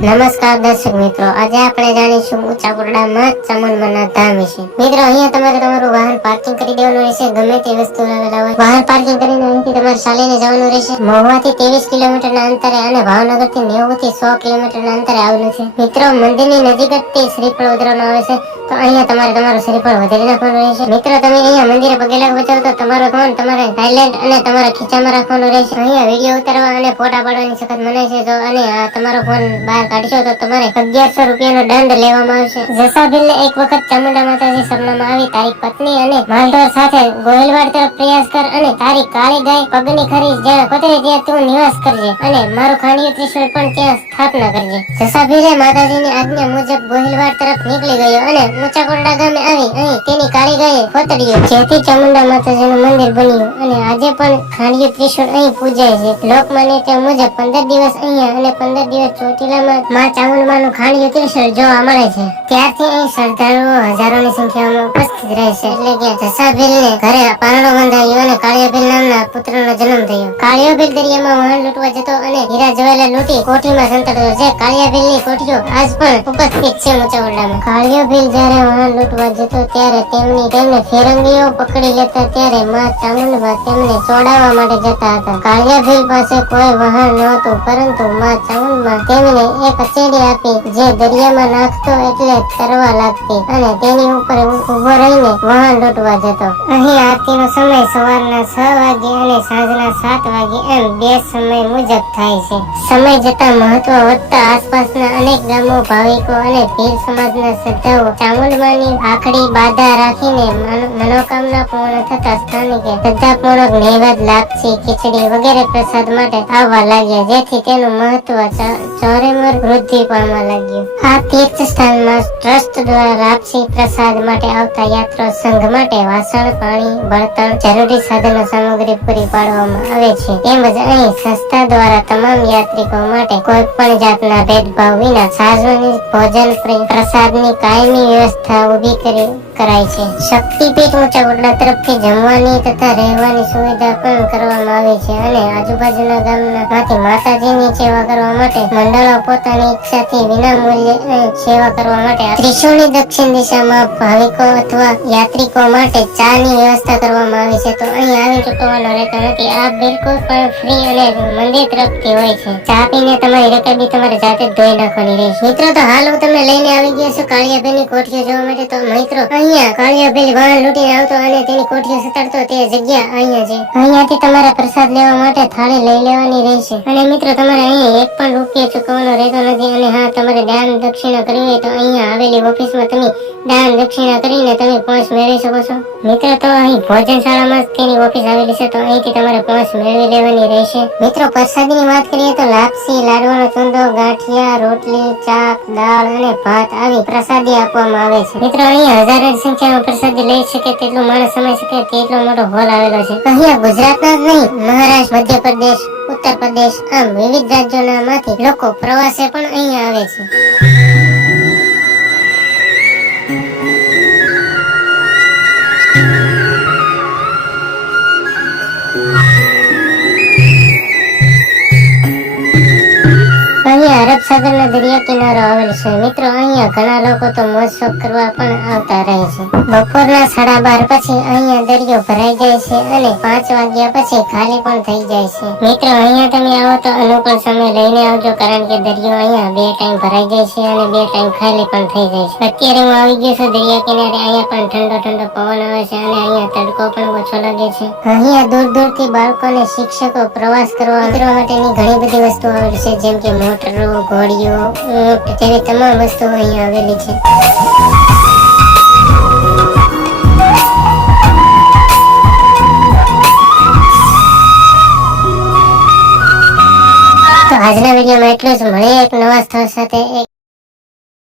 નમસ્કાર દર્શક મિત્રો, આજે આપણે જાણીશું ઊંચા કોટડામાં ચામુંડમાના ધામ વિશે। મિત્રો, અહીંયા તમારું વાહન પાર્કિંગ કરી દેવાનું રહેશે। ગમે તે વસ્તુ લાવેલા હોય વાહન પાર્કિંગ કરીને અહીંથી તમારે ચાલીને જવાનું રહેશે। મહુવાથી 23 કિલોમીટરના અંતરે અને ભાવનગરથી 90 થી 100 કિલોમીટરના અંતરે આવેલું છે। મિત્રો, મંદિરની નજીક જ શ્રીફળ ઉતરવાનું આવે છે, તો અહીંયા તમારે તમારું શ્રીફળ વધારી નાખવાનું રહેશે। મિત્રો, તમે અહીંયા મંદિરે પગે લાગવા જાવ તો તમારો ફોન તમારે સાયલેન્ટ અને તમારા ખીચામાં રાખવાનો રહેશે। અહીંયા વિડીયો ઉતારવા અને ફોટા પાડવાની સખત મનાઈ છે, જો અને તમારો ફોન બહાર કાઢશો તો તમારે 1100 રૂપિયાનો દંડ લેવામાં આવશે। જસાભીલને એક વખત ચામુંડા માતાજી સપનામાં આવી તારી પત્ની અને માલઢોર સાથે ગોહિલવાડ તરફ પ્રયાસ કર અને તારી કાળી ગાય પગની ખરી જ્યાં કોતરે ત્યાં તું નિવાસ કરજે અને મારું ખાંડિયું ત્રિશૂળ પણ ત્યાં સ્થાપના કરજે। જસાભીલે માતાજીની આજ્ઞા મુજબ ગોહિલવાડ તરફ નીકળી ગયો અને ઊંચા કોટડા ગામે આવી અહીં તેની કાળી ગાયે ખોતડ્યું, જેથી ચામુંડા માતાજીનું મંદિર બન્યું અને આજે પણ ખાંડિયું ત્રિશૂળ અહીં પૂજાય છે। લોકમાન્યતા મુજબ 15 દિવસ અહીંયા અને 15 દિવસ ચોટીલામાં માં ચામુંડમાનું ખાંડિયું ત્રિશૂળ જોવા મળે છે। ત્યારથી અહીં શ્રદ્ધાળુઓ હજારોની સંખ્યામાં ઉપસ્થિત રહે છે। એટલે કે જસાભીલને ઘરે પારણો બંધાવ્યો અને કાળિયાભીલ નામના પુત્રનો જન્મ થયો। કાળિયાભીલ દરિયામાં વહાણ લૂંટવા જતો અને હીરા જવાહર લૂંટી કોઠીમાં સંતાડતો, જે કાળિયાભીલની કોઠીઓ આજ પણ ઉપસ્થિત છે ઊંચા કોટડામાં। કાળિયાભીલ જ્યારે વહાણ લૂંટવા જતો ત્યારે તેમને ફેરંગીઓ પકડી લેતા ત્યારે માં ચામુંડમાં તેમને ચોડાવવા માટે જતા હતા। કાળિયાભીલ પાસે કોઈ વહાણ નહોતું, પરંતુ માં ચામુંડમાં તેમને એક કચેડી આપી, જે દરિયામાં નાખતો એટલે તરવા લાગતી અને તેની ઉપર ઉભો રહીને વહાણ લૂંટવા જતો। અહીં આરતીનો સમય સવારના 6 વાગે અને સાંજના 7 વાગે એમ 2 સમય મુજબ થાય છે। સમય જતા મહત્વ વધતા આસપાસના અનેક ગામો, ભાવિકો અને ભીલ સમાજના શ્રદ્ધાળુઓ ચામુંડમાની આખડી બાધા રાખીને મનોકામના પૂર્ણ થતા સ્થાનિકે શ્રદ્ધાપૂર્વક નૈવેદ્ય, લાપસી, ખીચડી વગેરે પ્રસાદ માટે આવવા લાગ્યા, જેથી તેનું મહત્વ ચોરેમોર વૃદ્ધિ પામવા લાગ્યું। આ તીર્થ સ્થાનમાં ટ્રસ્ટ દ્વારા લાપસી પ્રસાદ માટે આવતા યાત્રા સંઘ માટે વાસણ, પાણી, બળતણ, જરૂરી સાધનો સામગ્રી પૂરી પાડવામાં આવે છે। તેમજ અહીં સંસ્થા દ્વારા તમામ યાત્રિકો માટે કોઈ પણ જાતના ભેદભાવ વિના સાર્વજનિક ભોજન પ્રસાદની કાયમી વ્યવસ્થા ઊભી કરાય છે। શક્તિપીઠ ઊંચા કોટડા તરફથી જમવાની તથા રહેવાની સુવિધા પણ કરવામાં આવી છે અને આજુબાજુના ગામમાંથી માતાજીની સેવા કરવા માટે મંડળો પોતાની ઈચ્છાથી વિના મૂલ્યે સેવા કરવા માટે ત્રિશૂળની દક્ષિણ દિશામાં ભાવિકો અથવા યાત્રિકો માટે ચાની વ્યવસ્થા કરવામાં આવી છે, તો અહીં આવી ચૂકવવાનો રહેતો નથી। આ બિલકુલ પણ ફ્રી અને મંદિર તરફથી હોય છે। ચા પીને તમારી રકાબી તમારે જાતે જ ધોઈ નાખવાની રહેશે। મિત્રો, તો હાલ હું તમને લઈને આવી ગયો છું કાળિયાભીલની કોઠીઓ જોવા માટે। તો મિત્રો, અહીંયા કાળિયાભીલ વહાણ લૂંટીને આવતો અને તેની કોઠીઓ સતાડતો તે જગ્યા અહીંયા છે। અહીંયાથી તમારે પ્રસાદ લેવા માટે થાળી લઈ લેવાની રહેશે અને મિત્રો, તમારે અહીં 1 પણ રૂપિયો ચૂકવવાનો રહેતો નથી। અને હા, તમારે દાન દક્ષિણા કરવી હોય તો અહીંયા આવેલી ઓફિસમાં તમે દાન દક્ષિણા કરીને તમે પહોંચ મેળવી શકો છો। મિત્રો, તો અહીં ભોજનશાળામાં તેની ઓફિસ આવેલી છે, તો અહીંથી તમારે પહોંચ મેળવી લેવાની રહેશે। મિત્રો, પ્રસાદીની વાત કરીએ તો લાપસી, લાડવાનો ચૂંદો, ગાંઠિયા, રોટલી, ચાક, દાળ અને ભાત આવી પ્રસાદી આપવામાં આવે છે। મિત્રો, અહીંયા હજારોની સંખ્યામાં પ્રસાદી લઈ શકે તેટલું માણસ સમાઈ શકે તેટલો મોટો હોલ આવેલો છે। અહીંયા ગુજરાતના જ નહીં, મહારાષ્ટ્ર, મધ્યપ્રદેશ, ઉત્તર પ્રદેશ આમ વિવિધ રાજ્યોના માંથી લોકો પ્રવાસે પણ અહીંયા આવે છે। અહીંયા અરબ સાગરના દરિયા કિનારો આવેલ છે। મિત્રો, અહીંયા ઘણા લોકો તો મોજ શોખ કરવા પણ આવતા રહે છે। બપોરના 12:30 પછી અહીંયા દરિયો ભરાઈ જાય છે અને 5 વાગ્યા પછી ખાલી પણ થઈ જાય છે। મિત્રો, અહીંયા તમે આવો તો અનુકૂળ સમય લઈને આવજો, કારણ કે દરિયો અહીંયા 2 ટાઈમ ભરાઈ જાય છે અને 2 ટાઈમ ખાલી પણ થઈ જાય છે। અત્યારે હું આવી ગયો છું દરિયા કિનારે। અહીંયા પણ ઠંડો પવન આવે છે અને અહીંયા તડકો પણ ઓછો લાગે છે। અહીંયા દૂર દૂરથી બાળકો અને શિક્ષકો પ્રવાસ કરવા માટેની ઘણી બધી વસ્તુ આવેલી છે, જેમ કે મોટરો, ઘોડીઓ, ઊંટ જેવી તમામ વસ્તુઓ અહીંયા આવેલી છે। તો આજના વિડીયોમાં એટલું જ। મળીએ એક નવા સ્થળ સાથે।